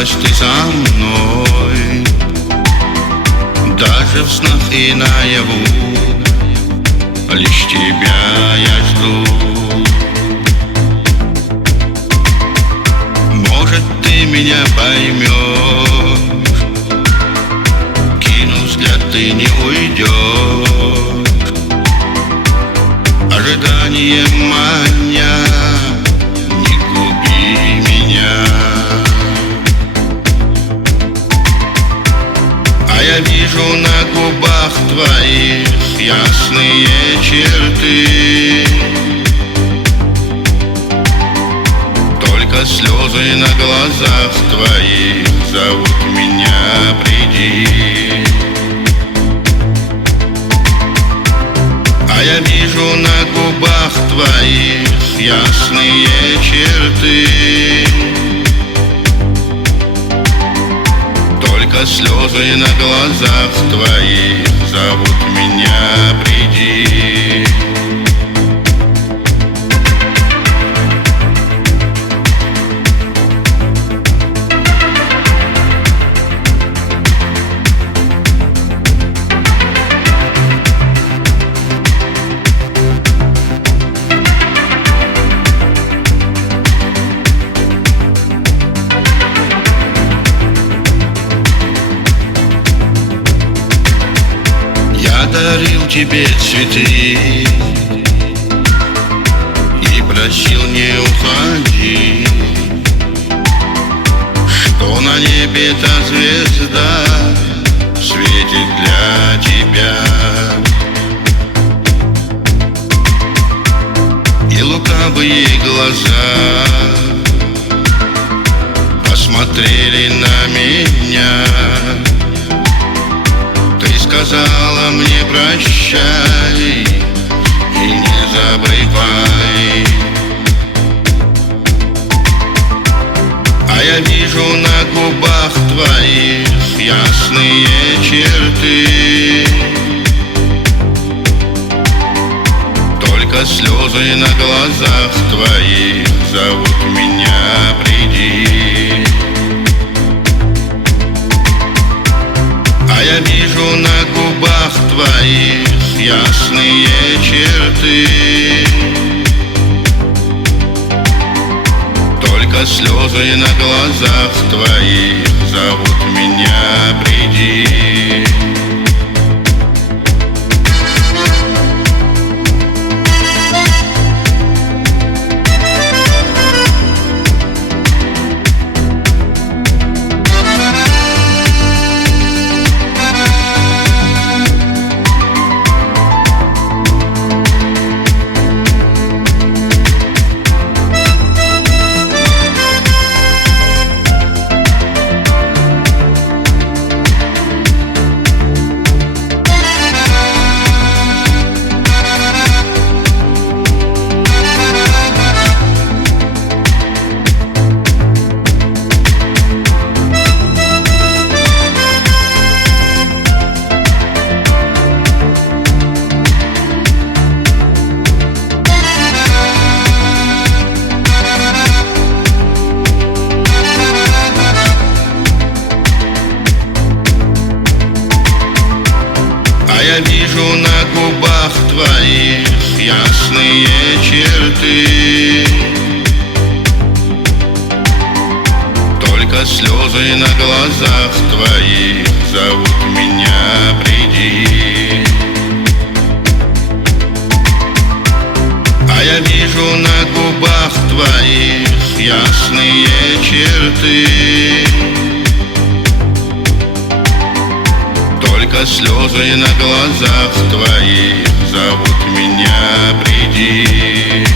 осталась ты со мной, даже в снах и наяву. Лишь тебя я жду. Может, ты меня поймешь, кину взгляд, ты не уйдешь. Ожидание маня, не губи меня. А я вижу на губах твоих ясные черты, только слезы на глазах твоих зовут меня: приди. А я вижу на губах твоих ясные черты, только слезы на глазах твоих зовут меня: приди. Дарил тебе цветы и просил не уходи, что на небе та звезда светит для тебя. И лукавые глаза посмотрели на меня. Сказала мне: прощай и не забывай. А я вижу на губах твоих ясные черты, только слезы на глазах твоих зовут меня: приди. А я вижу на губах твоих ясные черты, только слезы на глазах твоих зовут меня: приди. А я вижу на губах твоих ясные черты, только слезы на глазах твоих зовут меня: приди. А я вижу на губах твоих ясные черты, только слезы на глазах твоих зовут меня: приди.